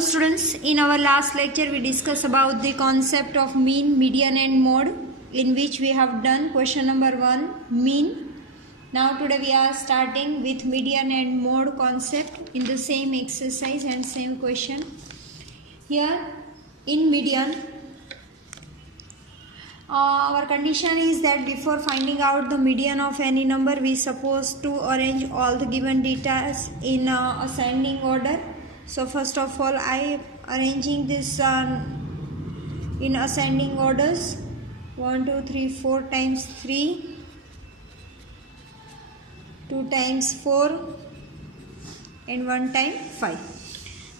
Hello students, in our last lecture we discussed about the concept of mean, median and mode, in which we have done question number 1, mean. Now today we are starting with median and mode concept in the same exercise and same question. Here in median, our condition is that before finding out the median of any number, we supposed to arrange all the given data in ascending order. So first of all, I am arranging this in ascending orders. 1, 2, 3, 4 times 3, 2 times 4 and 1 time 5.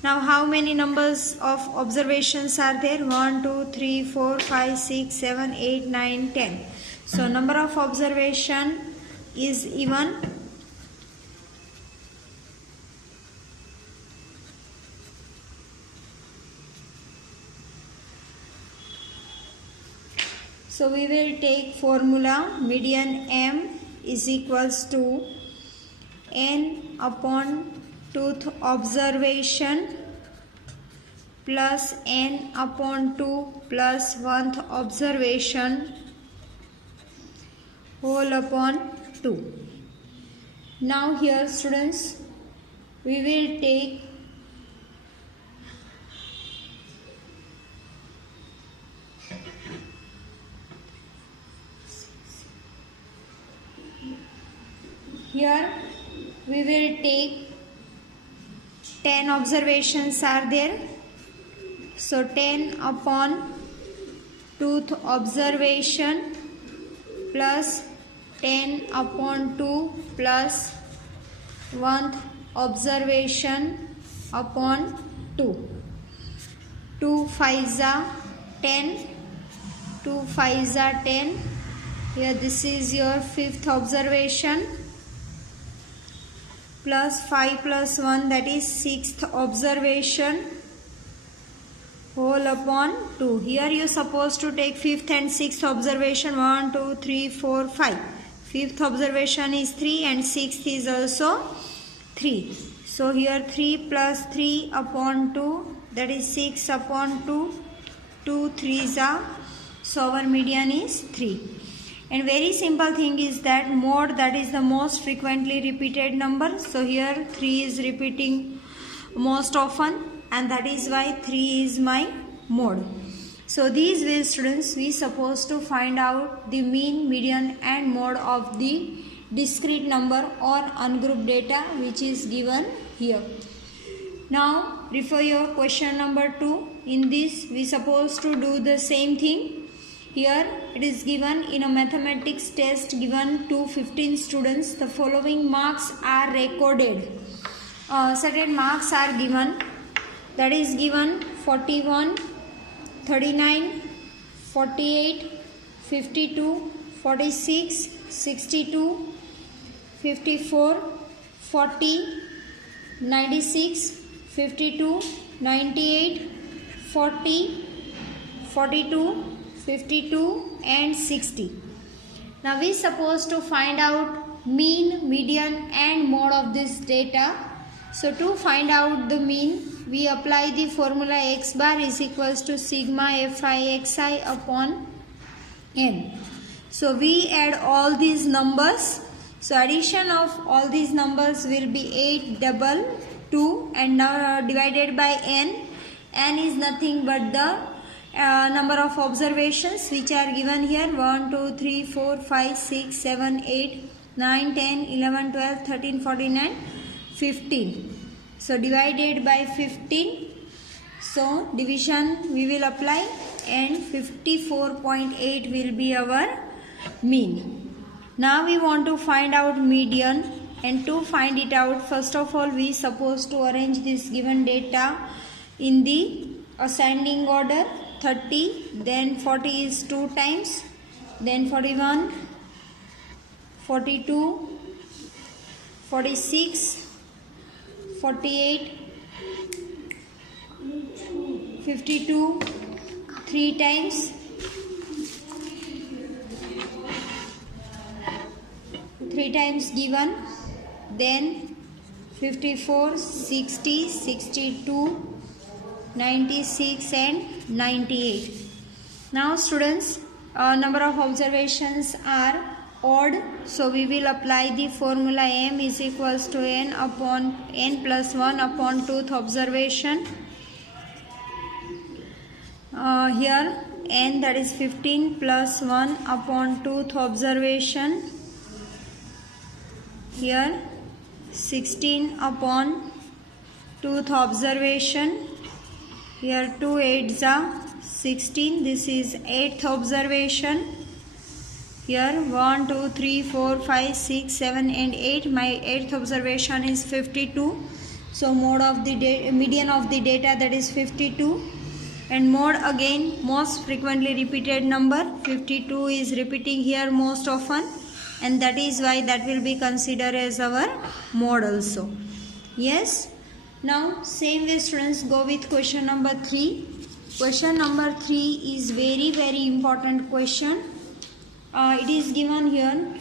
Now how many numbers of observations are there? 1, 2, 3, 4, 5, 6, 7, 8, 9, 10. So number of observation is even. So we will take formula median M is equals to n upon 2th observation plus n upon 2 plus 1th observation whole upon 2. Now here students, we will take here we will take 10 observations are there. So 10 upon 2th observation plus 10 upon 2 plus 1th observation upon 2. 2 5s are 10, 2 5s are 10. Here this is your 5th observation plus 5 plus 1, that is 6th observation whole upon 2. Here you are supposed to take 5th and 6th observation. 1, 2, 3, 4, 5. 5th observation is 3 and 6th is also 3. So here 3 plus 3 upon 2, that is 6 upon 2. 2 3s are. So our median is 3. And very simple thing is that mode, that is the most frequently repeated number. So here 3 is repeating most often, and that is why 3 is my mode. So these way students, we supposed to find out the mean, median and mode of the discrete number or ungrouped data which is given here. Now refer your question number 2. In this we supposed to do the same thing. Here it is given in a mathematics test given to 15 students. The following marks are recorded. Certain marks are given. That is given 41, 39, 48, 52, 46, 62, 54, 40, 96, 52, 98, 40, 42, 52 and 60. Now we supposed to find out mean, median and mode of this data. So to find out the mean, we apply the formula x bar is equals to sigma fi xi upon n. So we add all these numbers. So addition of all these numbers will be 822 and now divided by n. N is nothing but the number of observations which are given here. 1, 2, 3, 4, 5, 6, 7, 8, 9, 10, 11, 12, 13, 14 and 15. So divided by 15. So division we will apply and 54.8 will be our mean. Now we want to find out median, and to find it out, first of all we supposed to arrange this given data in the ascending order. 30, then 40 is 2 times, then 41, 42, 46, 48, 52, 3 times, 3 times given, then 54, 60, 62, 96 and 98. Now students, number of observations are odd, so we will apply the formula m is equals to n upon n plus 1 upon 2th observation. Here n, that is 15 plus 1 upon 2th observation. Here 16 upon 2th observation. Here 2 8s are 16. This is 8th observation. Here 1 2 3 4 5 6 7 and 8. My 8th observation is 52. So mode of the median of the data, that is 52. And mode again most frequently repeated number. 52 is repeating here most often, and that is why that will be considered as our mode also. Yes. Now same way students, go with question number 3. Question number 3 is very important question. It is given here.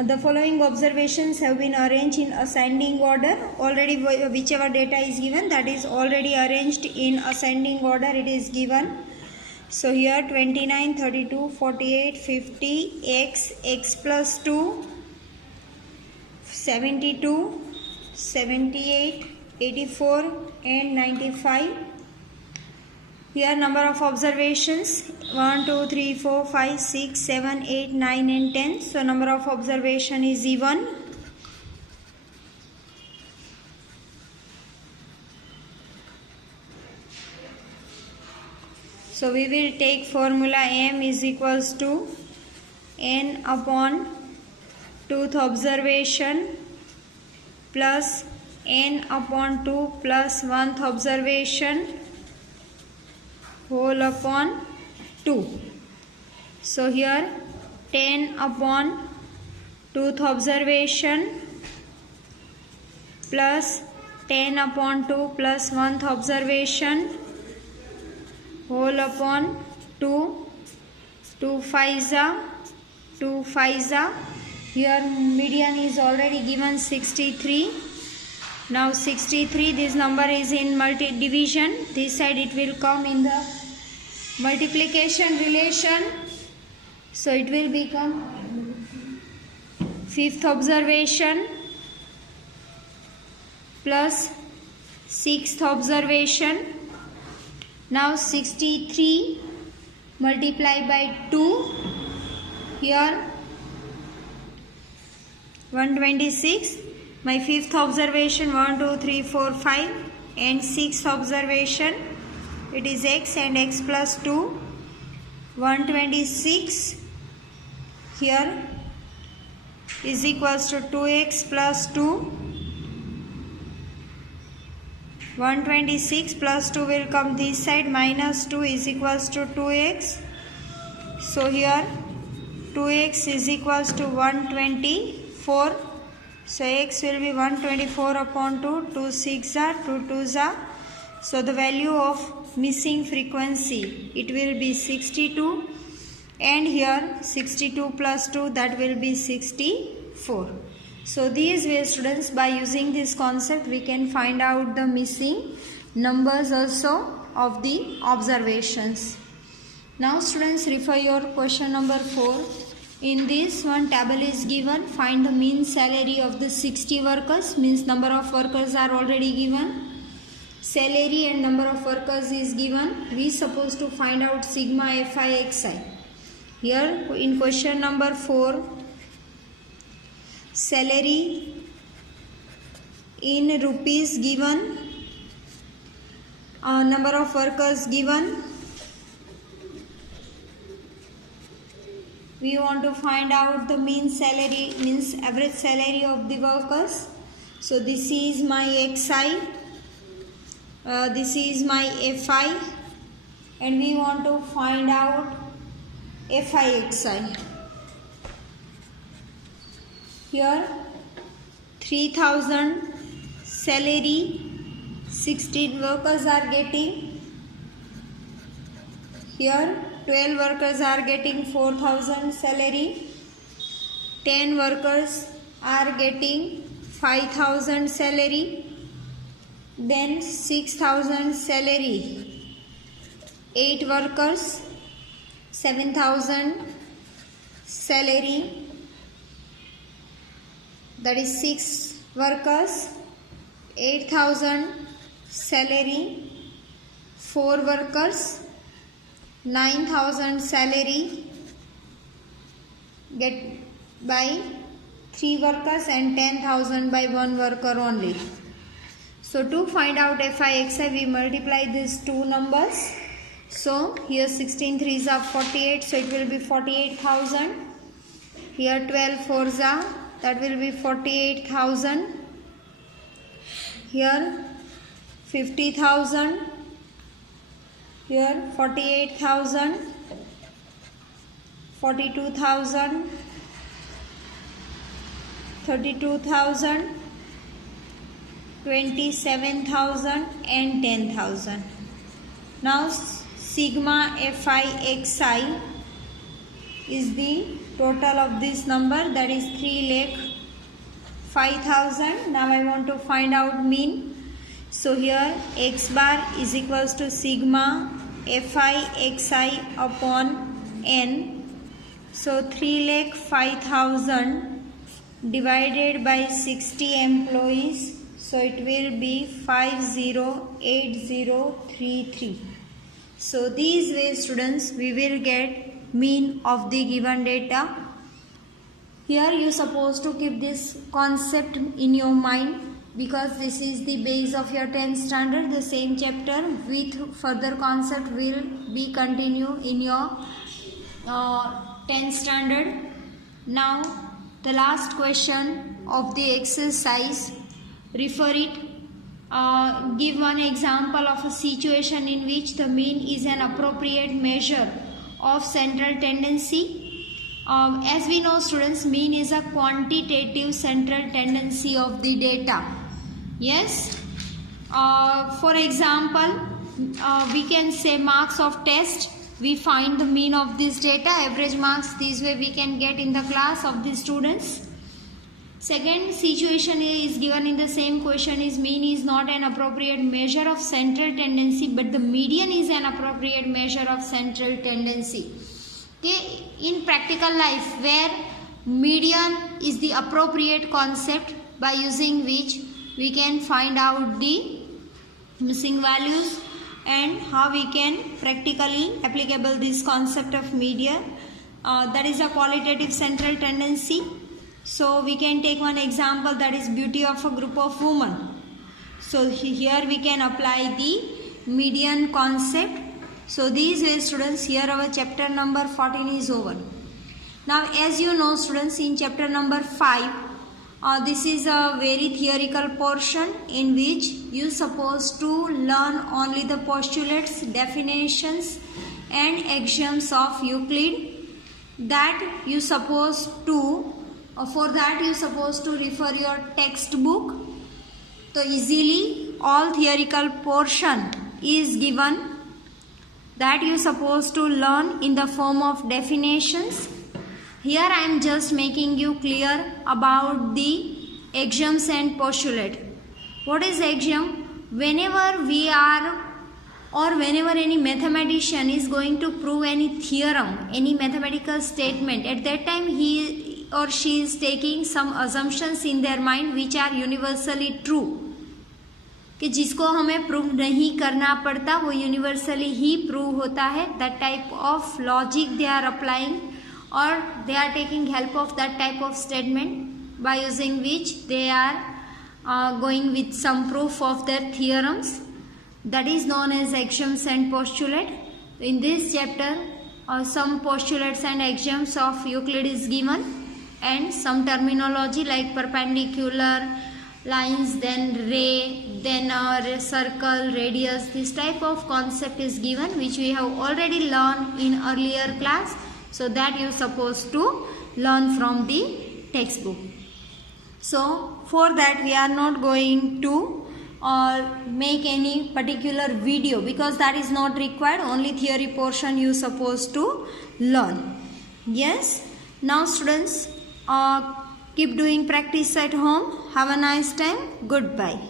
The following observations have been arranged in ascending order. Already whichever data is given, that is already arranged in ascending order. It is given. So here 29, 32, 48, 50, x plus 2, 72, 78, 84 and 95. Here number of observations 1, 2, 3, 4, 5, 6, 7, 8, 9 and 10. So number of observation is even. So we will take formula m is equals to n upon 2th observation plus n upon 2 plus 1th observation whole upon 2. So here 10 upon 2th observation plus 10 upon 2 plus 1th observation whole upon 2. 2 5s are 2 5s are. Here median is already given 63. Now 63, this number is in division. This side it will come in the multiplication relation. So it will become 5th observation plus 6th observation. Now 63 multiplied by 2. Here 126. My 5th observation 1, 2, 3, 4, 5 and 6th observation, it is x and x plus 2. 126 here is equals to 2x plus 2. 126 plus 2 will come this side, minus 2 is equals to 2x. So here 2x is equals to 124. So x will be 124 upon 2. 2 6 are, 2 2s are. So the value of missing frequency, it will be 62. And here 62 plus 2, that will be 64. So these way students, by using this concept, we can find out the missing numbers also of the observations. Now students, refer your question number 4. In this one table is given, find the mean salary of the 60 workers, means number of workers are already given. Salary and number of workers is given. We supposed to find out sigma fi xi. Here in question number 4, salary in rupees given, number of workers given. We want to find out the mean salary, means average salary of the workers. So this is my xi, this is my fi, and we want to find out fi xi. Here 3000 salary 16 workers are getting. Here 12 workers are getting 4000 salary. 10 workers are getting 5,000 salary, then 6,000 salary, 8 workers, 7,000 salary, that is 6 workers, 8,000 salary, 4 workers, 9,000 salary, get by 3 workers and 10,000 by 1 worker only. So to find out Fi Xi, we multiply these two numbers. So here 16 3s are 48, so it will be 48,000. Here 12 4s are, that will be 48,000. Here 50,000. Here 48,000, 42,000, 32,000, 27,000 and 10,000. Now sigma Fi Xi is the total of this number, that is 3,05,000. Now I want to find out mean. So here x bar is equals to sigma Fi Xi upon n. So 3,05,000 divided by 60 employees. So it will be 508033. So these way, students, we will get mean of the given data. Here you supposed to keep this concept in your mind, because this is the base of your 10th standard. The same chapter with further concept will be continue in your 10th standard. Now the last question of the exercise, refer it. Give one example of a situation in which the mean is an appropriate measure of central tendency. As we know, students, mean is a quantitative central tendency of the data. Yes. For example, we can say marks of test. We find the mean of this data, average marks. This way we can get in the class of the students. Second situation is given in the same question is mean is not an appropriate measure of central tendency, but the median is an appropriate measure of central tendency. Okay. In practical life, where median is the appropriate concept by using which we can find out the missing values, and how we can practically applicable this concept of median. That is a qualitative central tendency. So we can take one example, that is beauty of a group of women. So here we can apply the median concept. So these way, students, here our chapter number 14 is over. Now as you know, students, in chapter number 5, this is a very theoretical portion in which you supposed to learn only the postulates, definitions and axioms of Euclid. That you supposed to, for that you supposed to refer your textbook. So easily all theoretical portion is given, that you supposed to learn in the form of definitions. Here I am just making you clear about the axioms and postulate. What is axiom? Whenever we are, or whenever any mathematician is going to prove any theorem, any mathematical statement, at that time he or she is taking some assumptions in their mind which are universally true, कि जिसको हमें prove नहीं करना पड़ता वो universally ही prove होता है. That type of logic they are applying, or they are taking help of that type of statement by using which they are going with some proof of their theorems. That is known as axioms and postulate. In this chapter some postulates and axioms of Euclid is given, and some terminology like perpendicular lines, then ray, then circle, radius, this type of concept is given, which we have already learned in earlier class. So that you supposed to learn from the textbook. So for that we are not going to make any particular video, because that is not required. Only theory portion you supposed to learn. Yes. Now students, Keep doing practice at home. Have a nice time. Goodbye.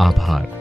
आभार।